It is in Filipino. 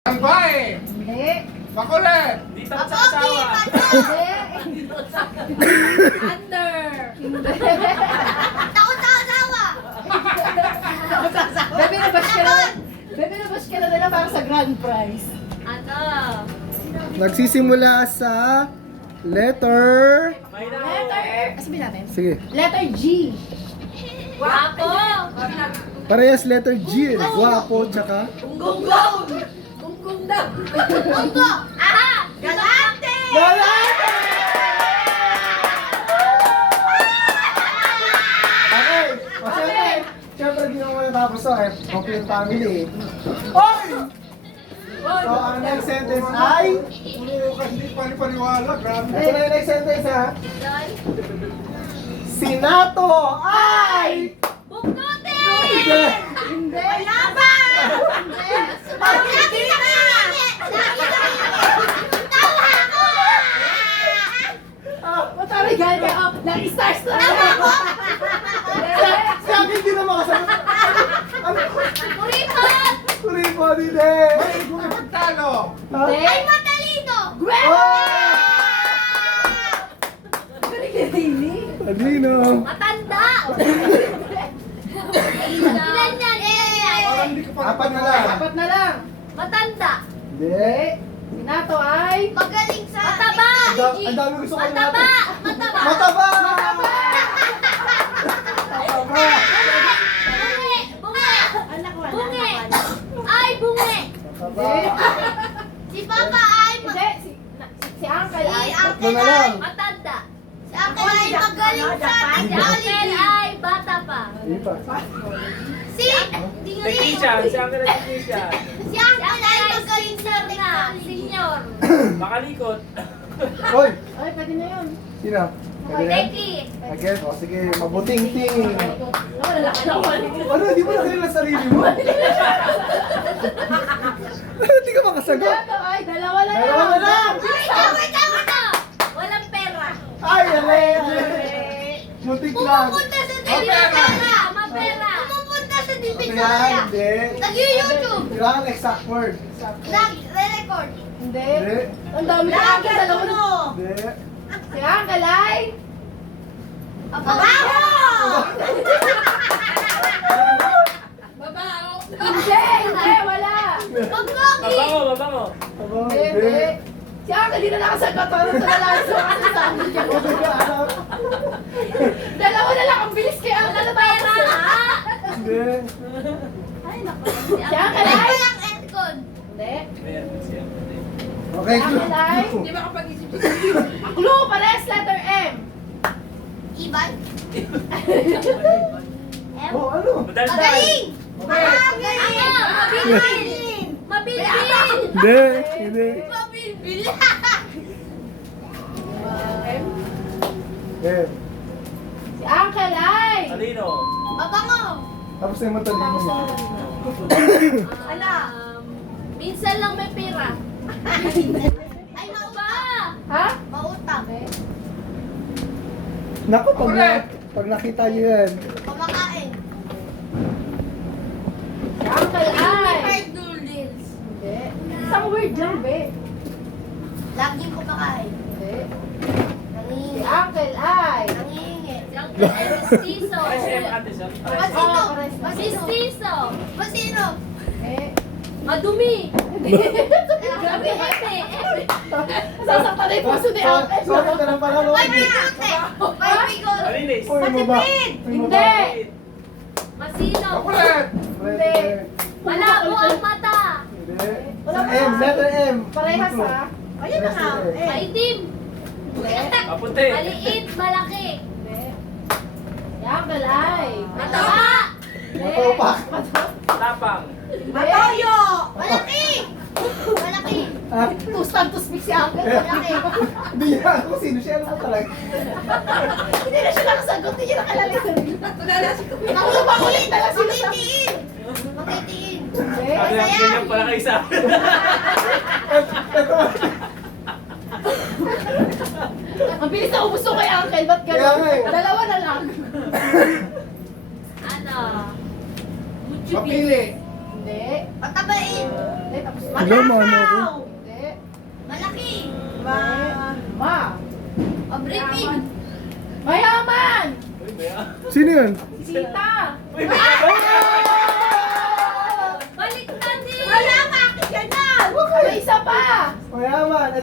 Babae! Hindi. Makulit! Dito sa asawa. Hindi. Under. Hindi. Takot sa asawa! Bebe, nabash ka na. Bebe, nabash ka na nila para sa grand prize. Ano? Nagsisimula sa letter... May na. Letter. Sabihin natin. Sige. Letter G. Guwapo. Parehas letter G. Guwapo, tsaka... Gunggong. Gunggong daw. Unggo! Aha! Galante! Okay! O siyempre ginawa na tapos to eh. Complete family eh. Oy! So, ang next sentence ay... Puro ka hindi paniwala, grabe. Ito na yung next sentence ha. Sinato ay... Buknote. Hindi! Hindi. Laban! Lagi na kami! Lagi na kami! Tawa ko! Matari galing ka. Oh, nag-stars na. Tawa ko! Sabi hindi na makasagot. Ano? Kuripot! Kuripo, hindi! Ay, kung ipagtalo! Ha? Hindi. Ay, matalino! Oh! Galing ka, Rini. Adino! Matanda. Ilan yan? Parang hindi ko pa Apat na lang. Apat na lang. Matanda. Hindi! Sinato ay... Magaling sa... Mataba. Ang dami gusto ko Mataba. Mataba! Mataba! Mataba! Mataba! Bungi. Bungi. Anak ko, Bungi. Ay, bungi. Mataba! Si Papa ay... Hindi. Si Uncle ay... Tatlo na lang. Matanda. Si Uncle ay magaling sa Si Uncle technology. ay bata pa. Hindi pa. Si... Technician. Si Uncle ay technician. Si Uncle ay magaling sa Na. technology. Senior. Makalikot. Hoy! Ay, pwede na yun. Sino? Pwede yan? Becky. Again, o sige, mabuting ting. Wala lang ako. Ano, di mo nakilala sarili mo? Hindi ka makasagot. Sinato ay dalawa na lang. Dalawa na lang. Wait lang, wait lang, wait lang. Walang pera. Ay, alay! Muntik lang. Pumupunta sa Mapera. Divisoria. Mapera. Pumupunta sa Kaya, Divisoria. hindi. Nag-YouTube. Kailangan exact word. Nag-record. Hindi. Hindi. Ang dami na Uncle. Dalawa na. Hindi. Si Uncle ay... Babaho! Babaw. Hindi. Hindi. Wala. Pagpogi! Mabango, mabango. Aba, Hindi. Hindi. Si Uncle di na nakasagot. Parang ito na lang. So, kasi sa amin ka. Dalawa na lang. Ang bilis kay Uncle na tayo. Hindi. Si Uncle Ay, ay... walang Edcon. Hindi. Ayan, siya. Okay, Si Uncle ay... Hindi makapag-isip. Clue. Pares letter M. Iban? Oh, ano? Madaldal. Magaling! Okay. Ano? Mabilbil. Mabilbil. Hindi. Hindi. Mabilbil! M. Eh, Si Uncle ay... Talino. Mabango! tapos na yung matalino niya. Ala. Minsan lang may pera. Ay, Ba? Ha? mautang. Naku, pag nakita niyo yan. Kumakain. Si Uncle ay... Fried noodles. Hindi. Isang word lang, be. Laging kumakain. Hindi. Si Nangihingi. Uncle ay... Nangihingi. Yung mestizo. Ay, si M. Ate siya. Masino? Oh, pares. Masino? Mestizo. Masino? Eh. Madumi. Grabe, Epe. Epe. sasaktan na yung puso ni Uncle. So, ito na pala. May bigote! May bigote! Malinis. Uy, mo ba? Hindi. Masino. Makulit! Hindi. Malabo ang mata. Hindi. Sa M, letter M. Parehas ha. Ayun na nga. Maitim. Hindi. Kapunti. Maliit. Malaki. Hindi. Si Uncle ay... Mataba. Hindi. Matopak. Tapang. Matoyo! Malaki! Malaki! Ah, To stand to speak si Uncle. Malaki. Hindi niya alam kung sino siya. Alam ko talaga. Hindi na siya nakasagot. Hindi niya nakalala yung sarili. Naku, makulit na lang sila. Makitiin! Makitiin! Hindi. Sabi ang ganyan pala kayo sa akin. Ito. Ang bilis na ubus ko kay Uncle. Ba't Kaya nga eh. gano'n? Dalawa na lang. Ano? Mapili! Hindi. Hindi. Patabain. Hindi, tapos na. Hello, mano ko. Hindi. Malaki. Ma. Pabritin. Mayaman! Uy, Bea. Sino yun? Sita! Uy, Bea. Baliktad din. Wala ka. Yan na. May isa pa! Mayaman.